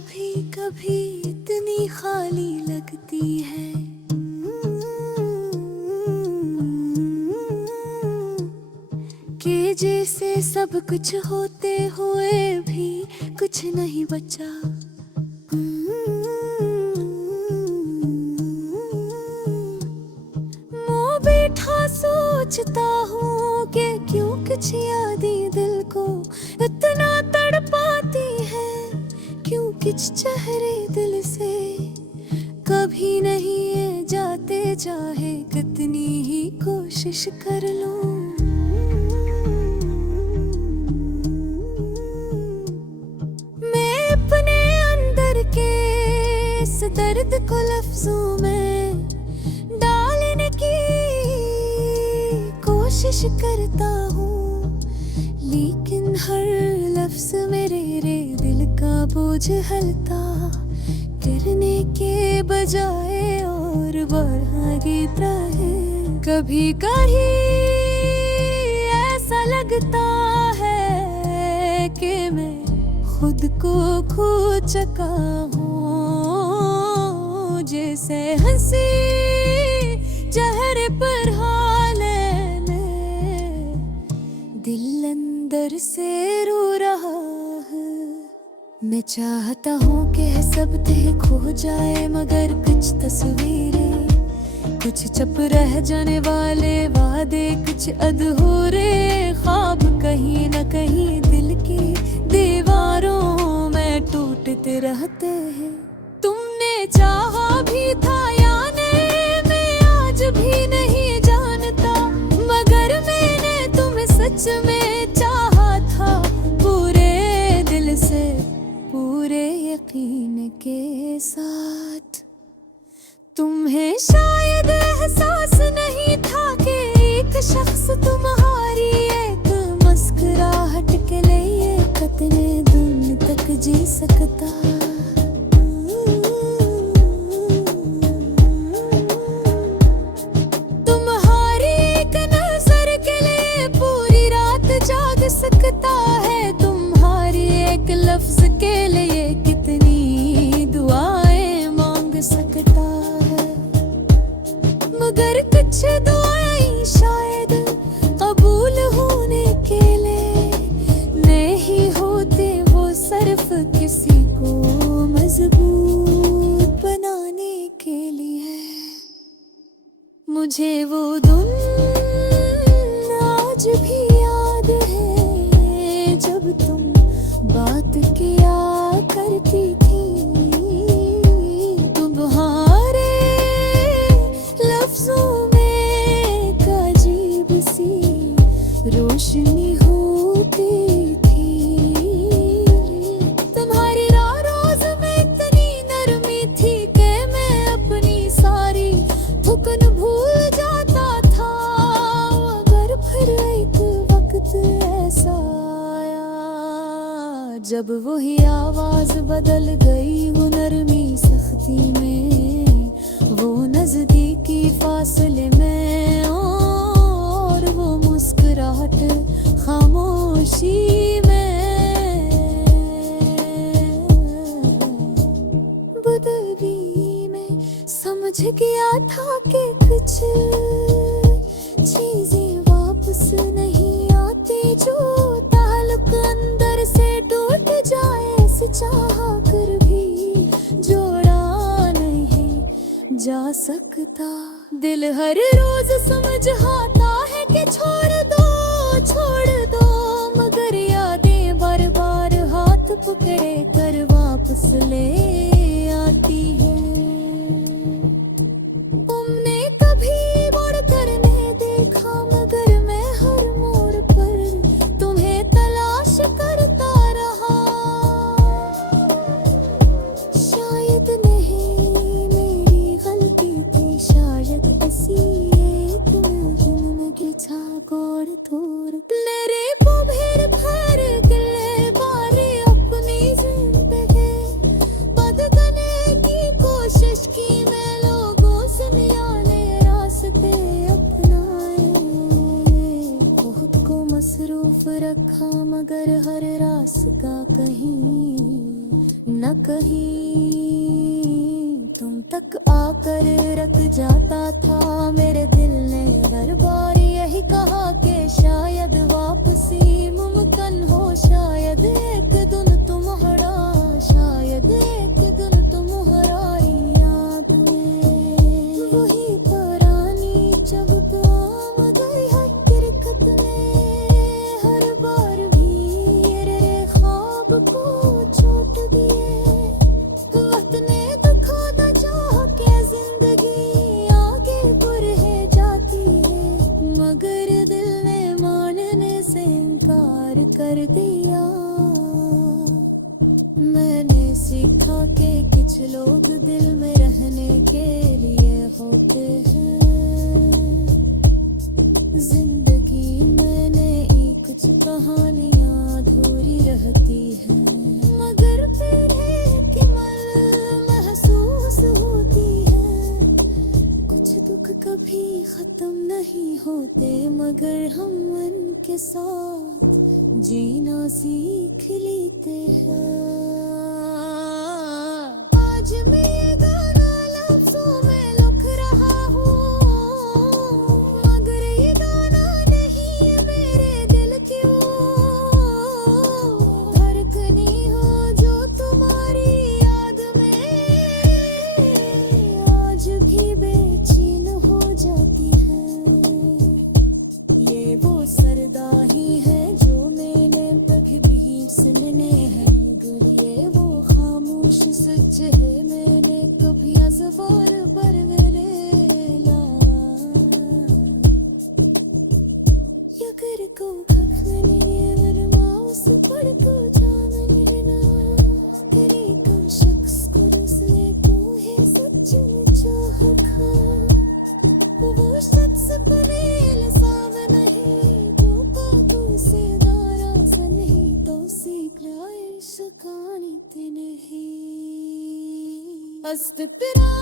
कभी कभी इतनी खाली लगती है कि जैसे सब कुछ होते हुए भी कुछ नहीं बचा। मैं बैठा सोचता हूँ कि क्यों कुछ यादें दिल को इतना तड़पाती है, क्यों कुछ चेहरे दिल से कभी नहीं ये जाते, चाहे कितनी ही कोशिश कर लूं। मैं अपने अंदर के इस दर्द को लफ्जों में डालने की कोशिश करता हूँ, लेकिन हर लफ्ज मेरे दिल का बोझ हल्का करने के बजाय और बढ़ा देता है। कभी कभी ऐसा लगता है कि मैं खुद को खो चुका हूँ, जैसे हंसी चेहरे पर हाले में दिल अंदर से रो रहा है। मैं चाहता हूँ कि सब दिल खो जाए, मगर कुछ तस्वीरें, कुछ चुप रह जाने वाले वादे, कुछ अधूरे ख्वाब कहीं न कहीं दिल की दीवारों में टूटते रहते हैं। तुमने चाहा भी था या नहीं मैं आज भी नहीं जानता, मगर मैंने तुम्हें सच में चाहा था पूरे दिल से, पूरे यकीन के साथ। तुम्हें शायद एहसास नहीं था कि एक शख्स तुम्हारी एक मुस्कुराहट के लिए कितने दिन तक जी सकता। तुम्हारी एक नजर के लिए पूरी रात जाग सकता है, तुम्हारी एक लफ्ज के लिए कितनी दुआएं मांग सकता है, मगर कुछ दुआएं शायद कबूल होने के लिए नहीं होते, वो सिर्फ किसी को मजबूत बनाने के लिए। मुझे वो दिन आज भी याद है जब तुम बात किया करती थी, तुम्हारे लफ्जों में एक अजीब सी रोशनी होती थी। तुम्हारी रोज में इतनी नरमी थी कि मैं अपनी सारी थकन भूल जाता था, मगर फिर एक वक्त ऐसा आया जब वही आवाज बदल गई, वो नरमी सख्ती में, वो नजदीकी फासले में, और वो मुस्कुराहट खामोशी में बदल गई। मैं समझ गया था कि कुछ चीजें वापस नहीं आती, जो ताल्लुक अंदर से टूट जाए, ऐसे चाहा कर भी जोड़ा नहीं जा सकता। दिल हर रोज समझाता है कि छोड़ दो, मगर यादें बार बार हाथ पकड़े कर वापस ले आती है। तुमने कभी मुड़ कर नहीं देखा, मगर मैं हर मोड़ पर तुम्हें तलाश करता रहा। शायद नहीं मेरी गलती थी, शायद ऐसी एक जिंदगी था गोड़ तोड़। मेरे बुभेर भर गले बारे अपनी जिंदगी बदलने की कोशिश की, मैं लोगों से मिलाने रास्ते अपनाए, बहुत को मसरूफ रखा, मगर हर रास्ता कहीं न कहीं तुम तक आकर रख जाता था। मेरे दिल ने हर बार यही कहा कि शायद वापसी मुमकिन हो, शायद एक दिन तुम्हारा, शायद एक दिन तुम्हारी याद में वही पुरानी चबक आम गई है किरकत में। हर बार मेरे ख्वाब को चोट दिए वक्त ने दुखा दा चाह के जिंदगी आगे बढ़े जाती है, मगर दिल ने मानने से इनकार कर दिया। मैंने सीखा कि कुछ लोग दिल में रहने के लिए होते हैं। जिंदगी में नई कुछ कहानियां अधूरी रहती हैं, मगर फिर एक पल महसूस होती है। कुछ दुख कभी खत्म नहीं होते, मगर हम उनके साथ जीना सीख लेते हैं। आज मैं ये गाना लफ्ज़ों में लिख रहा हूँ, मगर ये गाना नहीं है मेरे दिल की वो धड़कनी हो जो तुम्हारी याद में आज भी बेचैन हो जाती है। ये वो सरदा ही है जो मैंने कभी भी सुनने हैं, मगर ये वो खामोश सच है मैंने कभी अज़बार पर मिलेला। अगर को कखने वरमाउस पर को जाने ना तेरे को शख्स को रसले को है सच में चाह खा वो सच सपने लसाव नहीं को काबू से दारा सा नहीं तो सीख लाए शकानी ते नहीं अस्त तेरा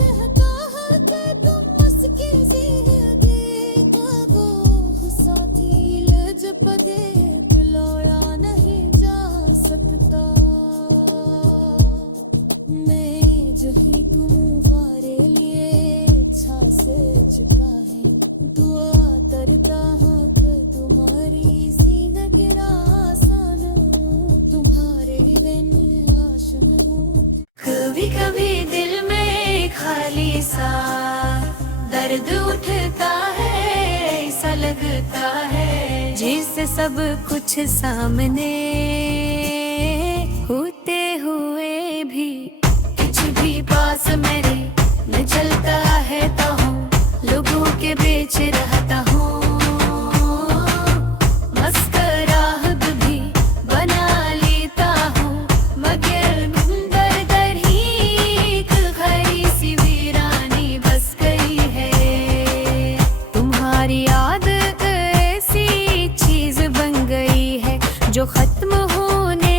दहता है कि तुम उसके ज़िंदगी का वो साथी लज पदे बुलाया नहीं जा सकता। मैं जो ही तुम्हारे लिए अच्छा से चुका है, दुआ करता हूँ कि तुम्हारी सीना के आसान तुम्हारे बिन आशन हो। कभी कभी दिल में खाली सा दर्द उठता है, ऐसा लगता है जैसे सब कुछ सामने होते हुए भी कुछ भी पास मेरे न चलता है तो हूँ लोगों के बीच रहता हूँ। मस्कराहट भी बना लेता हूँ, मगर दर दर ही एक घड़ी सी वीरानी बस गई है। तुम्हारी याद ऐसी चीज बन गई है जो खत्म होने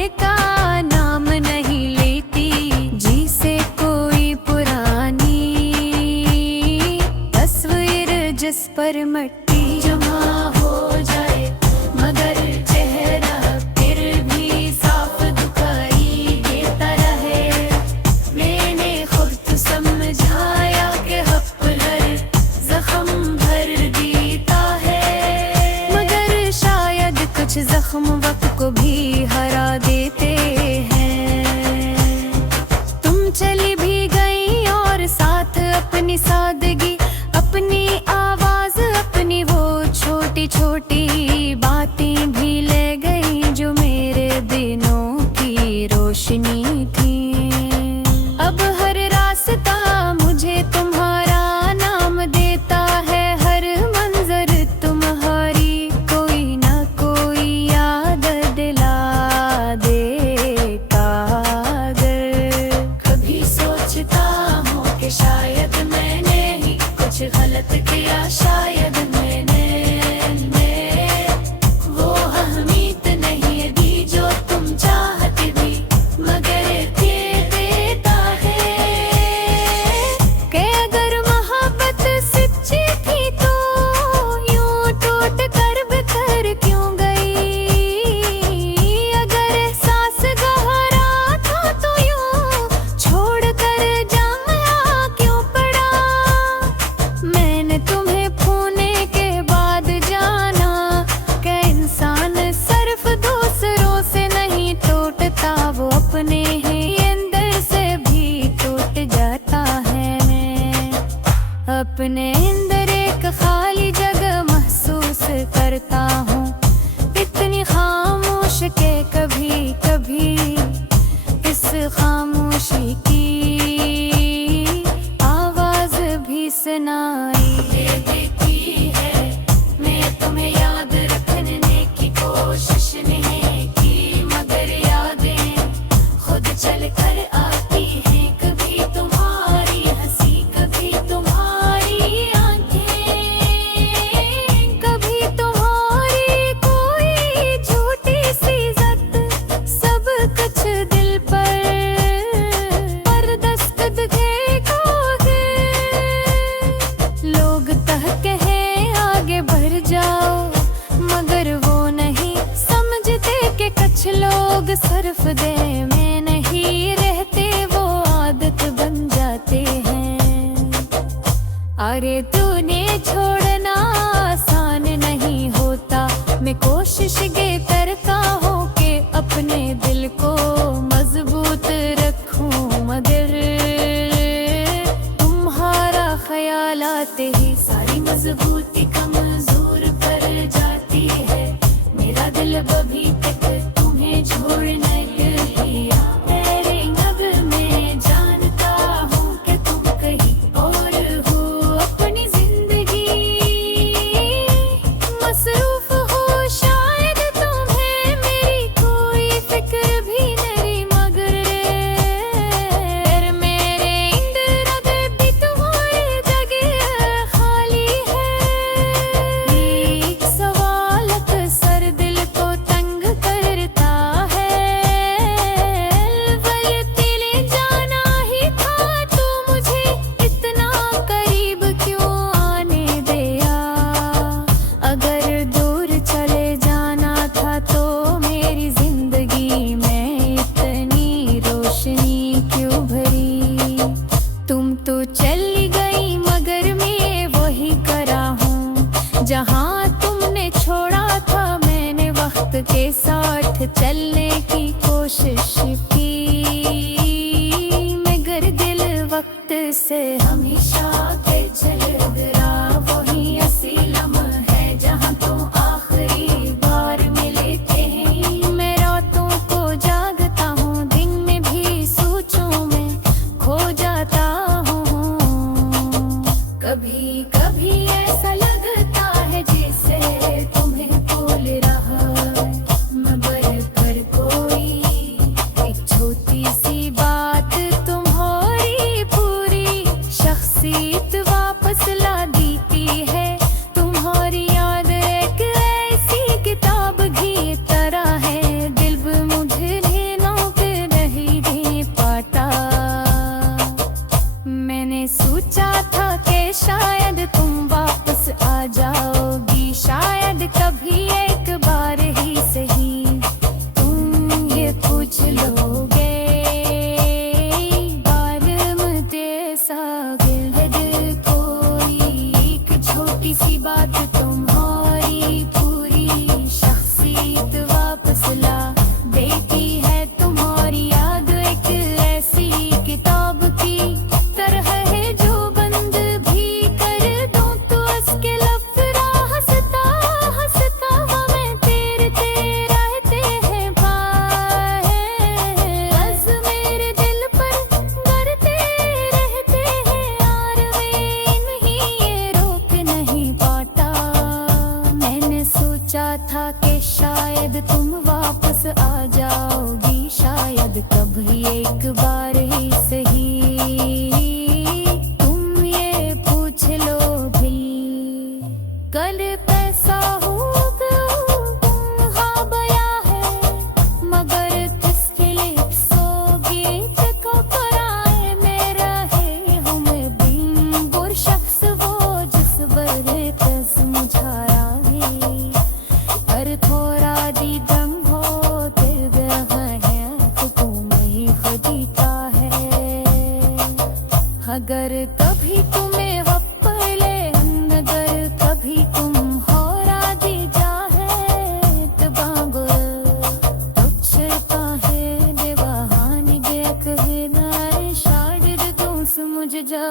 खामोशी की आवाज भी सुनाई देती है। मैं तुम्हें याद रखने की कोशिश नहीं की, मगर यादें खुद चल कर आती हैं। कभी तुम्हारी हंसी, कभी तुम्हारी आंखें, कभी तुम्हारी कोई झूठी सी इज्जत, सब कुछ दिल पर दस्तक देगा। लोग कहते हैं आगे बढ़ जाओ, मगर वो नहीं समझते कि कुछ लोग सिर्फ दे में नहीं रहते, वो आदत बन जाते हैं। अरे तूने छोड़ना आसान नहीं होता, मैं कोशिश ये करता हूँ कि अपने दिल को मजबूत रखूं, मगर तुम्हारा ख्याल आते ही सारी मजबूती कमजोर पड़ जाती है। मेरा दिल अभी तक तुम्हें छोड़ नहीं आ, तेरे अब मैं जानता हूँ कि तुम कहीं और हो। अपनी जिंदगी मसरूफ हो, शायद तुम्हें मेरी कोई फिक्र भी नहीं, मगर मेरे इंदर भी तुम्हारी जगह खाली है। एक सवाल अक्सर दिल को तंग करता है, गलती ले जाना ही था तो मुझे इतना करीब क्यों आने दिया। अगर दूर चले जाना था तो मेरी जिंदगी में इतनी रोशनी क्यों भरी। तुम तो चली गई मगर मैं वही करा हूँ जहाँ तुमने छोड़ा था। मैंने वक्त के साथ चलने की कोशिश की, मगर दिल वक्त से हमेशा आगे चल गया। वही असली लम्हा है जहाँ तो आखिरी बार मिले थे। मैं रातों को जागता हूँ, दिन में भी सोचों में खो जाता हूँ। कभी कभी ऐसा लगता है जैसे तुम्हें भूल रहा है, मगर कर कोई एक छोटी सी बात तुम्हारी पूरी शख्सियत वापस ला देती है। तुम्हारी याद एक ऐसी किताब की तरह है, दिल भी मुझे लेना पे नहीं दे पाता। मैंने सोचा था कि शायद तुम वापस आ जाओगी, शायद कभी एक बार ही सही तुम ये पूछ लोगे। बार मुझे सागिल है दिल कोई एक छोटी सी बात तुम्हारी पूरी शख्सियत वापस ला देती है। तुम्हारी याद एक ऐसी किताब की तरह है जो बंद भी कर दो तो उसके लफ्ज़ हंसता हंसता हमें तेरते रहते हैं पाए। बस मेरे दिल पर गरते रहते हैं यार, वे नहीं ये रोक नहीं पाता। मैंने सोचा था कि शायद तुम वापस आ जाओगी, शायद कभी एक बार ही सही तुम ये पूछ लो भी। कल कैसा होगा तुम हाँ बया है, मगर किसके लिए सोगी का पराए मेरा है। हमें बिन बुर शख्स वो जिस बरकस मुझाया है, हर थोड़ा दी दंग हो दिल रहा है हुकुम ही खदीता है। अगर कभी तुम्हें वपले नगर, कभी तुम हो राजी जाहे तबांगुल तुच्छता है देवाहानी गया कहे नारे शागिर तुम समझ जा।